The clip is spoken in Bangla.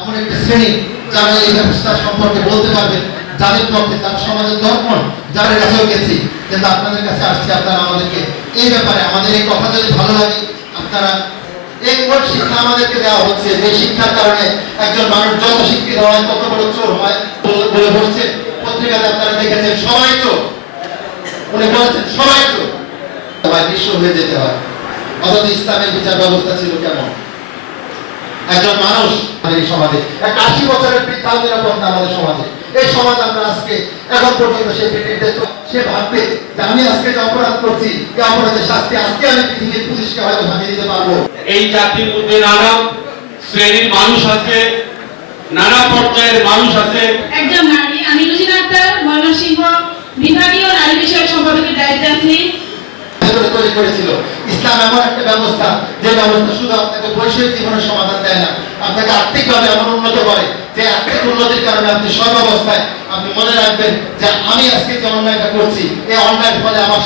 এমন একটা শ্রেণি যারা এই ব্যবস্থা সম্পর্কে বলতে পারবেন যাদের পক্ষে তার সমাজের দর্পণ, যাদের কাছেও গেছি কিন্তু আপনাদের কাছে আসছে, আপনারা আমাদেরকে এই ব্যাপারে, আমাদের এই কথা যদি ভালো লাগে, আপনারা এই কোন শিক্ষা আমাদেরকে দেওয়া হচ্ছে, যে শিক্ষার কারণে একজন মানুষ যত শিক্ষিত হয়, তত বড় চোর হয় বলে বলছে। পত্রিকাতে আপনারা দেখেছেন, সবাই চোর। উনি বলেছেন, সবাই চোর। সবাই বিশ্ব হয়ে যেতে হয়। অথচ ইসলামের বিচার ব্যবস্থা ছিল কেমন? একজন মানুষ আমাদের এই সমাজে। একটা আশি বছরের বৃদ্ধাও নিরাপদ না আমাদের সমাজে। এই সমাজ আমরা আজকে এখন পর্যন্ত সে পেটে সে ভাববে যে আমি আজকে যে অপরাধ করছি এই অপরাধের শাস্তি আজকে আমি পৃথিবীর পুলিশকে হয়তো ভাঙিয়ে দিতে পারব। এই জাতির মধ্যে নানা শ্রেণির মানুষ আছে নানা পর্যায়ের মানুষ আছে। একজন নারী আমি রুজিনা আক্তার ময়মনসিংহ বিভাগীয় নারী বিষয়ক সম্পাদকের দায়িত্বে আছি। তৈরি করেছিল। ইসলাম এমন একটা ব্যবস্থা, যে ব্যবস্থা শুধু আপনাকে বৈষয়িক জীবনের সমাধান দেয় না, আপনাকে আর্থিকভাবে এমন উন্নত করে যে আর্থিক উন্নতির কারণে আপনি সর্বাবস্থায় আপনি মনে রাখবেন যে আমি আজকে যে অন্যায়টা করছি, এই অন্যায়ের ফলে আমার